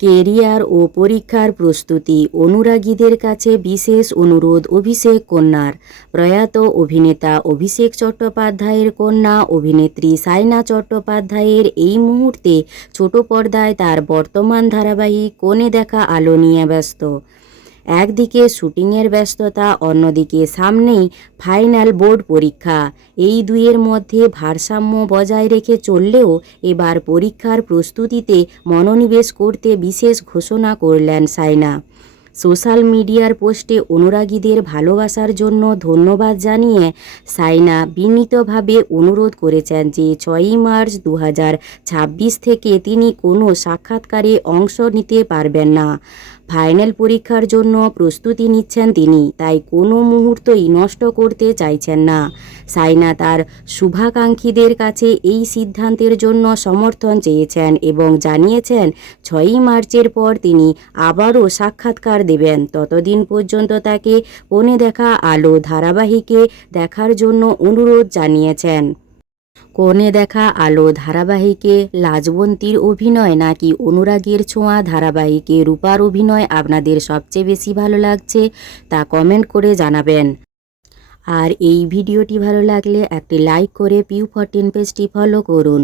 Career ও পরীক্ষার প্রস্তুতি অনুরাগীদের কাছে বিশেষ অনুরোধ অভিষেক কন্যার। প্রয়াত অভিনেতা অভিষেক চট্টোপাধ্যায়ের কন্যা অভিনেত্রী সাইনা চট্টোপাধ্যায়ের এই মুহূর্তে ছোট পর্দায় তার বর্তমান ধারাবাহিক কোণে দেখা আলো নিয়ে ব্যস্ত। একদিকে শুটিংয়ের ব্যস্ততা, অন্যদিকে সামনেই ফাইনাল বোর্ড পরীক্ষা। এই দুইয়ের মধ্যে ভারসাম্য বজায় রেখে চললেও এবার পরীক্ষার প্রস্তুতিতে মনোনিবেশ করতে বিশেষ ঘোষণা করলেন সাইনা। সোশ্যাল মিডিয়ার পোস্টে অনুরাগীদের ভালোবাসার জন্য ধন্যবাদ জানিয়ে সাইনা বিনীতভাবে অনুরোধ করেছেন যে ছয়ই মার্চ দু থেকে তিনি কোনো সাক্ষাৎকারে অংশ নিতে পারবেন না। ফাইনাল পরীক্ষার জন্য প্রস্তুতি নিচ্ছেন তিনি, তাই কোনো মুহূর্তই নষ্ট করতে চাইছেন না। সাইনা তার শুভাকাঙ্ক্ষীদের কাছে এই সিদ্ধান্তের জন্য সমর্থন চেয়েছেন এবং জানিয়েছেন, ছয়ই মার্চের পর তিনি আবারও সাক্ষাৎকার দেবেন। ততদিন পর্যন্ত তাকে কোণে দেখা আলো ধারাবাহিকে দেখার জন্য অনুরোধ জানিয়েছেন। কোণে দেখা আলো ধারাবাহিকে লাজবন্তীর অভিনয় নাকি অনুরাগের ছোঁয়া ধারাবাহিকে রূপার অভিনয় আপনাদের সবচেয়ে বেশি ভালো লাগছে তা কমেন্ট করে জানাবেন। আর এই ভিডিওটি ভালো লাগলে একটি লাইক করে পিউ ফরটিন পেজটি ফলো করুন।